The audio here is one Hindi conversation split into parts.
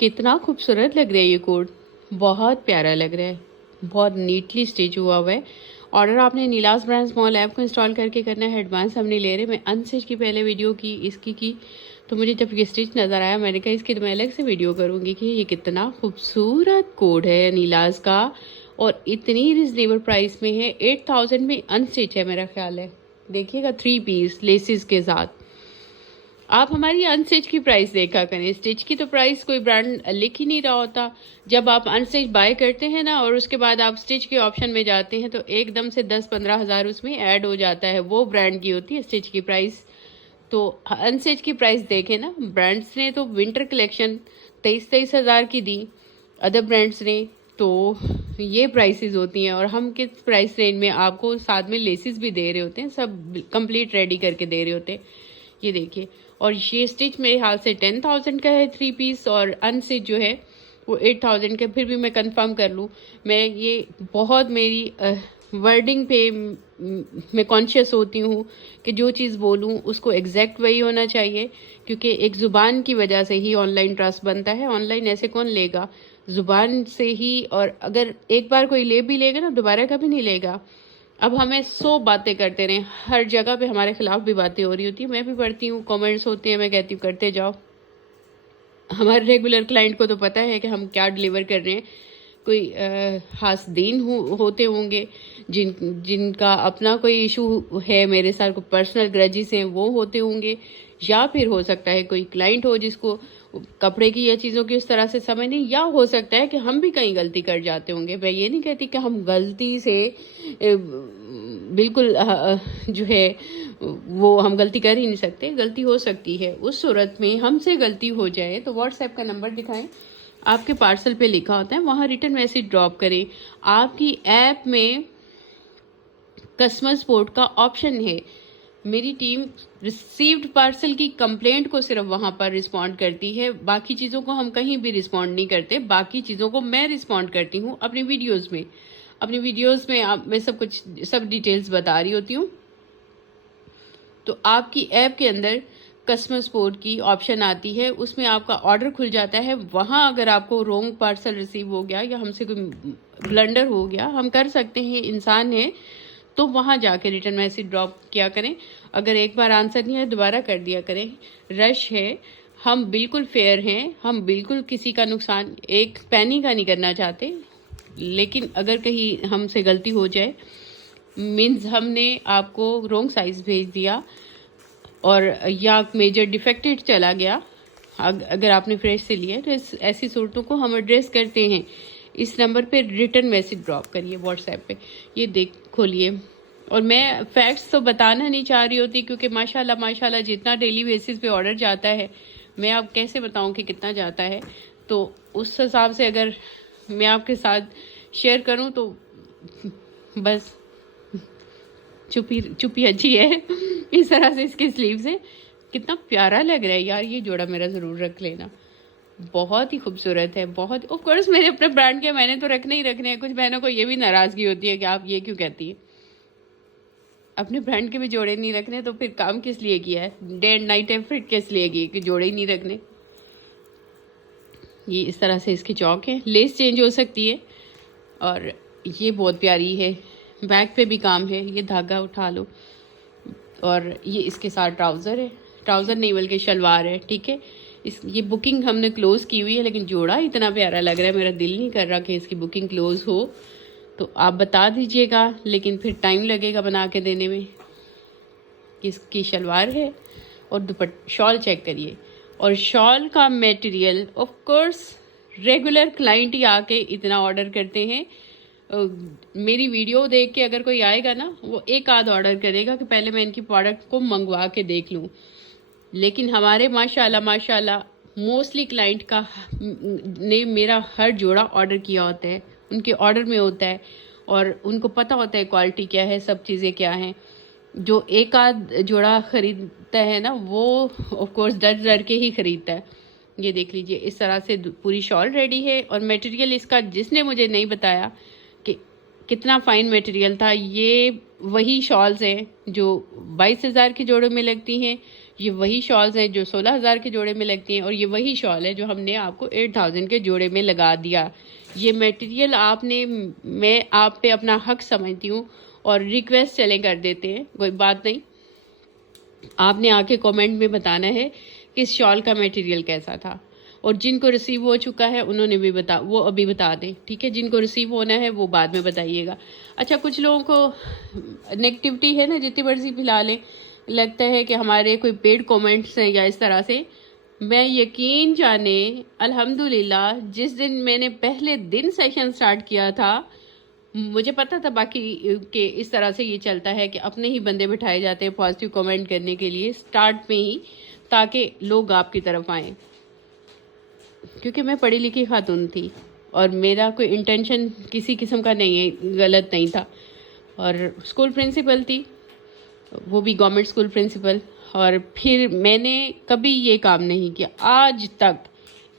कितना खूबसूरत लग रहा है ये कोट, बहुत प्यारा लग रहा है, बहुत नीटली स्टिच हुआ हुआ है। ऑर्डर आपने नीलास ब्रांड्स मॉल ऐप को इंस्टॉल करके करना है, एडवांस हमने ले रहे। मैं अनस्टिच की पहले वीडियो की इसकी की तो मुझे जब ये स्टिच नज़र आया मैंने कहा इसकी तो मैं अलग से वीडियो करूँगी कि ये कितना खूबसूरत कोट है नीलास का, और इतनी रिजनेबल प्राइस में है। 8000 में अनस्टिच है मेरा ख्याल है। देखिएगा 3 पीस लेसिस के साथ। आप हमारी अनस्टिच की प्राइस देखा करें, स्टिच की तो प्राइस कोई ब्रांड लिख ही नहीं रहा होता। जब आप अनस्टिच बाय करते हैं ना और उसके बाद आप स्टिच के ऑप्शन में जाते हैं तो एकदम से 10-15 हज़ार उसमें ऐड हो जाता है, वो ब्रांड की होती है स्टिच की प्राइस। तो अनस्टिच की प्राइस देखें ना, ब्रांड्स ने तो विंटर कलेक्शन 23-23 हज़ार की दी, अदर ब्रांड्स ने तो ये प्राइसेस होती हैं। और हम किस प्राइस रेंज में आपको साथ में लेसिस भी दे रहे होते हैं, सब कंप्लीट रेडी करके दे रहे होते हैं। ये देखिए, और ये स्टिच मेरे हाल से 10,000 का है 3 पीस, और अनस्टिच जो है वो 8,000 का। फिर भी मैं कंफर्म कर लूँ, मैं ये बहुत मेरी वर्डिंग पे मैं कॉन्शियस होती हूँ कि जो चीज़ बोलूँ उसको एग्जैक्ट वही होना चाहिए, क्योंकि एक ज़ुबान की वजह से ही ऑनलाइन ट्रस्ट बनता है। ऑनलाइन ऐसे कौन लेगा, ज़ुबान से ही। और अगर एक बार कोई ले भी लेगा ना, दोबारा कभी नहीं लेगा। अब हमें 100 बातें करते रहें, हर जगह पे हमारे खिलाफ भी बातें हो रही होती है। मैं भी पढ़ती हूँ, कमेंट्स होते हैं, मैं कहती हूँ करते जाओ। हमारे रेगुलर क्लाइंट को तो पता है कि हम क्या डिलीवर कर रहे हैं। कोई खास दिन होते होंगे जिनका अपना कोई इशू है मेरे साथ, कोई पर्सनल ग्रजेस हैं वो होते होंगे, या फिर हो सकता है कोई क्लाइंट हो जिसको कपड़े की या चीज़ों की उस तरह से समझ नहीं, या हो सकता है कि हम भी कहीं गलती कर जाते होंगे। मैं ये नहीं कहती कि हम गलती से बिल्कुल जो है वो हम गलती कर ही नहीं सकते, गलती हो सकती है। उस सूरत में हमसे गलती हो जाए तो व्हाट्सएप का नंबर दिखाएं, आपके पार्सल पे लिखा होता है, वहाँ रिटर्न मैसेज ड्रॉप करें। आपकी ऐप में कस्टमर सपोर्ट का ऑप्शन है, मेरी टीम रिसीव्ड पार्सल की कंप्लेंट को सिर्फ वहाँ पर रिस्पॉन्ड करती है, बाकी चीज़ों को हम कहीं भी रिस्पॉन्ड नहीं करते। बाकी चीज़ों को मैं रिस्पॉन्ड करती हूँ अपनी वीडियोज़ में। अपनी वीडियोज़ में मैं सब डिटेल्स बता रही होती हूँ। तो आपकी ऐप के अंदर कस्टमर सपोर्ट की ऑप्शन आती है, उसमें आपका ऑर्डर खुल जाता है। वहाँ अगर आपको रॉन्ग पार्सल रिसीव हो गया या हमसे कोई ब्लंडर हो गया, हम कर सकते हैं, इंसान है, तो वहाँ जाके रिटर्न मैसेज ड्रॉप किया करें। अगर एक बार आंसर नहीं है दोबारा कर दिया करें। रश है, हम बिल्कुल फेयर हैं, हम बिल्कुल किसी का नुकसान एक पैनी का नहीं करना चाहते। लेकिन अगर कहीं हमसे गलती हो जाए, मीन्स हमने आपको रॉन्ग साइज़ भेज दिया और या मेजर डिफेक्टेड चला गया, अगर आपने फ्रेश से लिया, तो ऐसी सूरतों को हम एड्रेस करते हैं। इस नंबर पे रिटर्न मैसेज ड्रॉप करिए व्हाट्सएप पे। ये देख खोलिए, और मैं फैक्ट्स तो बताना नहीं चाह रही होती क्योंकि माशाल्लाह माशाल्लाह जितना डेली बेसिस पे ऑर्डर जाता है, मैं अब कैसे बताऊं कि कितना जाता है। तो उस हिसाब से अगर मैं आपके साथ शेयर करूं तो बस चुपी अच्छी है। इस तरह से इसकी स्लीव से कितना प्यारा लग रहा है यार। ये जोड़ा मेरा ज़रूर रख लेना, बहुत ही खूबसूरत है, बहुत। ऑफ कोर्स मेरे अपने ब्रांड के मैंने तो रखने ही रखने हैं। कुछ बहनों को ये भी नाराज़गी होती है कि आप ये क्यों कहती है, अपने ब्रांड के भी जोड़े नहीं रखने तो फिर काम किस लिए किया है, डे एंड नाइट एफर्ट किस लिए की कि जोड़े ही नहीं रखने। ये इस तरह से इसकी चौक है, लेस चेंज हो सकती है, और ये बहुत प्यारी है। बैक पे भी काम है, ये धागा उठा लो। और ये इसके साथ ट्राउज़र है, ट्राउज़र नहीं बल्कि शलवार है, ठीक है। ये बुकिंग हमने क्लोज़ की हुई है, लेकिन जोड़ा इतना प्यारा लग रहा है, मेरा दिल नहीं कर रहा कि इसकी बुकिंग क्लोज़ हो। तो आप बता दीजिएगा, लेकिन फिर टाइम लगेगा बना के देने में। इसकी शलवार है और शॉल चेक करिए, और शॉल का material of course regular client ही आके इतना ऑर्डर करते हैं। मेरी वीडियो देख के अगर कोई आएगा ना, वो एक आध ऑर्डर करेगा कि पहले मैं इनकी प्रोडक्ट को मंगवा के देख लूँ। लेकिन हमारे माशाल्लाह माशाल्लाह मोस्टली क्लाइंट का ने मेरा हर जोड़ा ऑर्डर किया होता है, उनके ऑर्डर में होता है, और उनको पता होता है क्वालिटी क्या है, सब चीज़ें क्या हैं। जो एक आध जोड़ा ख़रीदता है ना, वो ऑफ कोर्स डर डर के ही ख़रीदता है। ये देख लीजिए, इस तरह से पूरी शॉल रेडी है। और मटेरियल इसका जिसने मुझे नहीं बताया कि कितना फ़ाइन मटेरियल था, ये वही शॉल्स हैं जो 22,000 के जोड़ों में लगती हैं, ये वही शॉल्स हैं जो 16,000 के जोड़े में लगती हैं, और ये वही शॉल है जो हमने आपको 8,000 के जोड़े में लगा दिया। ये मटेरियल मैं आप पे अपना हक समझती हूँ, और रिक्वेस्ट चले कर देते हैं, कोई बात नहीं। आपने आके कमेंट में बताना है कि इस शॉल का मटेरियल कैसा था, और जिनको रिसीव हो चुका है उन्होंने भी वो अभी बता दें, ठीक है। जिनको रिसीव होना है वो बाद में बताइएगा। अच्छा, कुछ लोगों को नेगेटिविटी है ना, जितनी मर्जी फैला लें, लगता है कि हमारे कोई पेड कमेंट्स हैं या इस तरह से। मैं यकीन जाने अल्हम्दुलिल्लाह जिस दिन मैंने पहले दिन सेशन स्टार्ट किया था, मुझे पता था बाकी के इस तरह से ये चलता है कि अपने ही बंदे बिठाए जाते हैं पॉजिटिव कमेंट करने के लिए स्टार्ट में ही, ताकि लोग आपकी तरफ आएँ। क्योंकि मैं पढ़ी लिखी खातून थी और मेरा कोई इंटेंशन किसी किस्म का नहीं है, गलत नहीं था। और स्कूल प्रिंसिपल थी, वो भी गवर्नमेंट स्कूल प्रिंसिपल, और फिर मैंने कभी ये काम नहीं किया। आज तक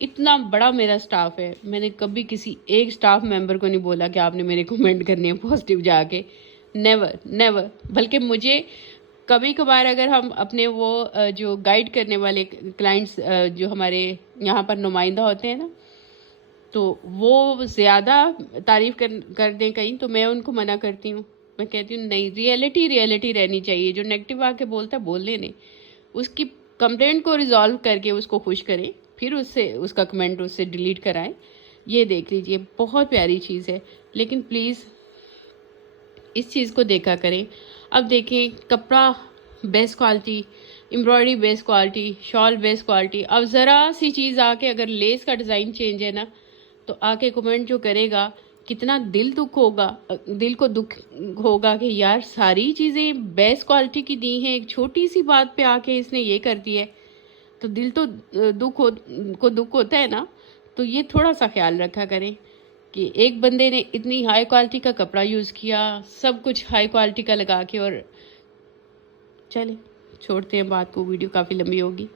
इतना बड़ा मेरा स्टाफ है, मैंने कभी किसी एक स्टाफ मेंबर को नहीं बोला कि आपने मेरे कमेंट करने हैं पॉजिटिव जाके, नेवर नेवर। बल्कि मुझे कभी कभार अगर हम अपने वो जो गाइड करने वाले क्लाइंट्स जो हमारे यहाँ पर नुमाइंदा होते हैं ना, तो वो ज़्यादा तारीफ़ कर दें कहीं, तो मैं उनको मना करती हूँ। मैं कहती हूँ नहीं, रियलिटी रहनी चाहिए। जो नेगेटिव आके बोलता है बोलने नहीं, उसकी कंप्लेंट को रिजॉल्व करके उसको खुश करें, फिर उससे उसका कमेंट उससे डिलीट कराएं। ये देख लीजिए, बहुत प्यारी चीज़ है, लेकिन प्लीज़ इस चीज़ को देखा करें। अब देखें, कपड़ा best quality, embroidery best quality, shawl best quality. अब ज़रा सी चीज़ आके अगर लेस का डिज़ाइन चेंज है ना, तो आके कमेंट जो करेगा, कितना दिल को दुख होगा कि यार सारी चीज़ें बेस्ट क्वालिटी की दी हैं, एक छोटी सी बात पे आके इसने ये कर दिया है। तो दिल तो दुख होता है ना। तो ये थोड़ा सा ख्याल रखा करें कि एक बंदे ने इतनी हाई क्वालिटी का कपड़ा यूज़ किया, सब कुछ हाई क्वालिटी का लगा के, और चले छोड़ते हैं बात को, वीडियो काफ़ी लंबी होगी।